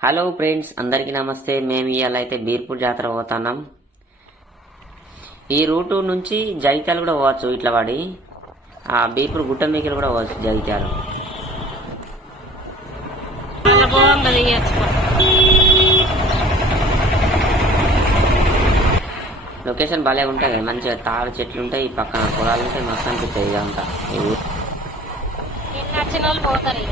Hello friends అందరికీ నమస్తే. మేము ఇవాళ అయితే బీర్పూర్ జాతర పోతున్నాం. ఈ రూటు నుంచి జగిత్యాల కూడా పోవచ్చు ఇట్లా పడి ఆ బీర్పూర్ గుట్ట మీకలు కూడా పోవచ్చు బాగుంటది లొకేషన్ భలే ఉంటుంది. మంచిగా తాడు చెట్లు ఉంటాయి ఈ పక్కన పొలాలు ఉంటాయి మస్తు అనిపిస్తుంది ఇదంతా వాళ్ళు పోతారు ఇక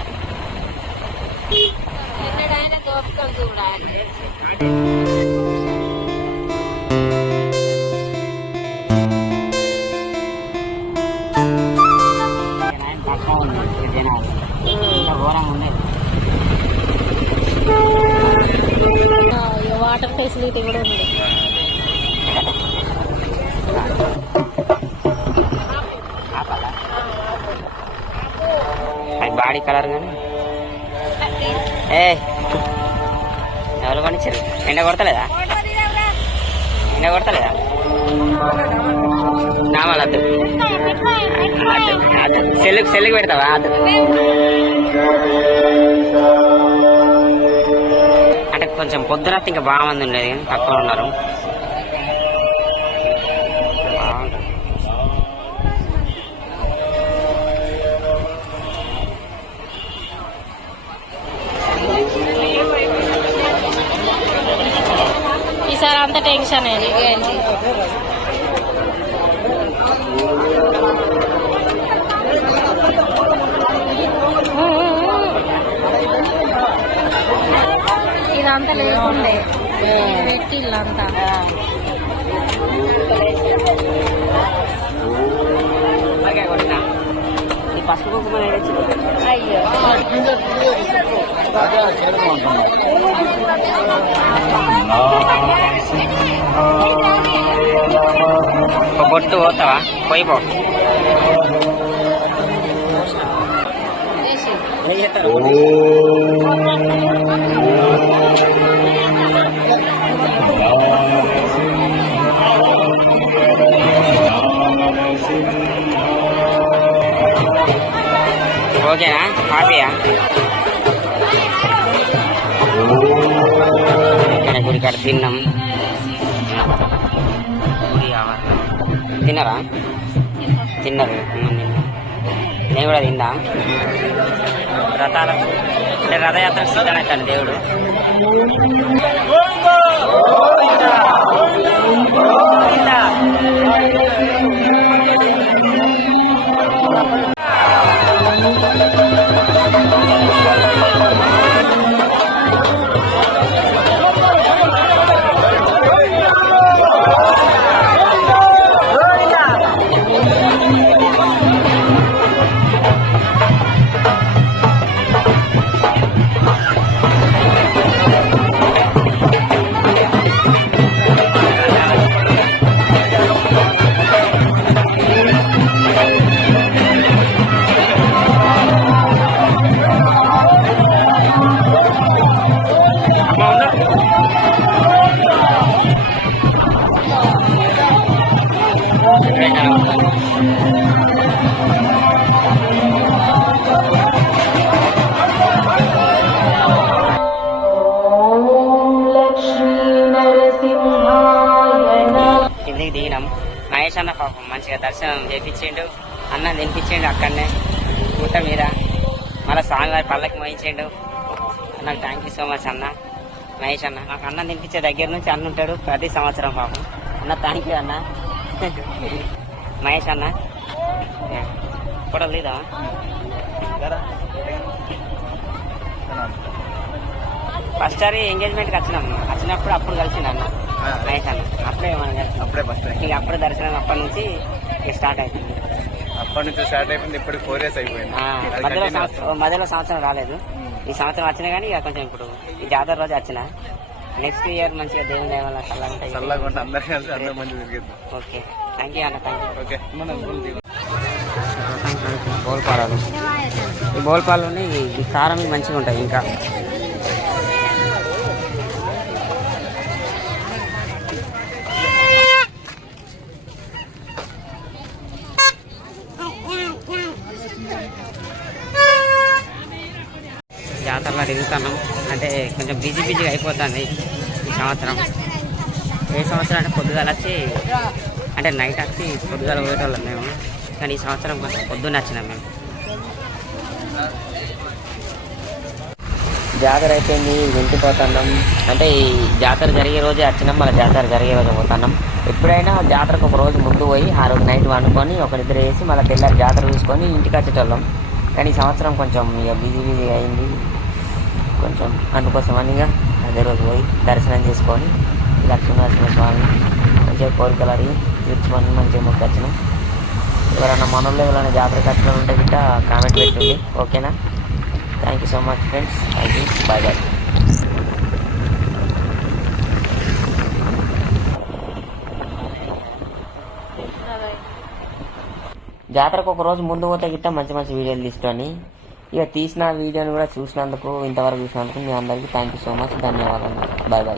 వాటర్ ఫెసిలిటీ కూడా ఉంది అది బాడీ కలర్ కానీ ఏ ఎవరు కొనిచ్చారు? ఎండ కొడతలేదా? ఎండ కొడతలేదా? నామాలద్దు సెల్లుకి సెల్లుకి పెడతావా? అద్దు. అంటే కొంచెం పొద్దున ఇంకా బాగా మంది ఉండేది తక్కువ ఉన్నారు. ఈసారి అంత టెన్షన్ ఇదంతా లేకుండే. కొట్టినా ఈ పసుపు కుంకుమ Pebotu atau koi bo? Oh. ఓకేనా? హ్యాపీయా ఇక్కడ గుడి కాడ తిన్నాం తిన్నారా. తిన్నారు నేను కూడా తిందా రథాల అంటే రథయాత్రకు సిద్ధమవుతాడు దేవుడు. కిందికి దిగినాం. మహేష్ అన్న పాపం మంచిగా దర్శనం చేపించిండు. అన్నం తినిపించిండు అక్కడనే. గుట్ట మీద మళ్ళీ స్వామివారి పళ్ళకి మోయించిండు. నాకు థ్యాంక్ యూ సో మచ్ అన్న. మహేష్ అన్న నాకు అన్నం తినిపించే దగ్గర నుంచి అన్న ఉంటాడు ప్రతి సంవత్సరం పాపం. అన్న థ్యాంక్ యూ అన్న. మహేష్ అన్న. కూడా లేదా ఫస్ట్ సారి ఎంగేజ్మెంట్కి వచ్చినాం. వచ్చినప్పుడు అప్పుడు కలిసిండు అన్న. మహేష్ అన్న. అప్పుడే మనం కలిసి అప్పుడే ఫస్ట్ ఇక అప్పుడే దర్శనం అప్పటి నుంచి స్టార్ట్ అవుతుంది అప్పటి నుంచి స్టార్ట్ అయిపోయింది. ఇప్పుడు ఫోర్ ఇయర్స్ అయిపోయింది. మధ్యలో. సంవత్సరం రాలేదు. ఈ సంవత్సరం వచ్చినా కానీ ఇక కొంచెం ఇప్పుడు ఈ జాతర రోజు వచ్చిన. నెక్స్ట్ ఇయర్ మంచిగా దేవుని దేవాల చల్లగా ఉంటాయి. చల్లగా ఉంటే అందరు కలిసి ఓకే థ్యాంక్ యూ అన్న ఈ బోల్పాలు ఈ కారం మంచిగా ఉంటాయి ఇంకా. జాతరలో తిరుగుతున్నాం. అంటే కొంచెం బిజీ బిజీగా అయిపోతుంది ఈ సంవత్సరం. ఏ సంవత్సరం అంటే పొద్దుగాల వచ్చి అంటే నైట్ వచ్చి పొద్దుగాల పోయేటోళ్ళం మేము. కానీ ఈ సంవత్సరం కొంచెం పొద్దున్న వచ్చినాం మేము. జాతర అయిపోయింది ఇంటికి పోతున్నాం. అంటే ఈ జాతర జరిగే రోజే వచ్చినాం మళ్ళీ జాతర జరిగే రోజు పోతున్నాం. ఎప్పుడైనా జాతరకు ఒక రోజు ముందు పోయి ఆ రోజు నైట్ వండుకొని ఒక నిద్ర వేసి మళ్ళీ తెల్లారి జాతర చూసుకొని ఇంటికి వచ్చేటోళ్ళం. కానీ ఈ సంవత్సరం కొంచెం ఇక బిజీ బిజీ అయింది. కొంచెం అందుకోసమని ఇక అదే రోజు పోయి దర్శనం చేసుకొని లక్ష్మీనరసింహ స్వామి మంచిగా కోరికలు అడిగి తీర్చుకొని మంచిగా మొక్కొచ్చినాం ఎవరైనా మనలో ఎవరైనా జాతర వచ్చిన ఉంటే గిట్ట కామెంట్ పెట్టండి. ఓకేనా? Thank you so much friends thank you bye bye జాతరకు ఒక రోజు ముందు పోతే గిట్ట మంచి మంచి వీడియోలు తీసుకొని ఇక తీసిన వీడియోని కూడా చూసినందుకు ఇంతవరకు చూసినందుకు మీ అందరికీ థ్యాంక్ యూ సో మచ్ ధన్యవాదాలు. Bye bye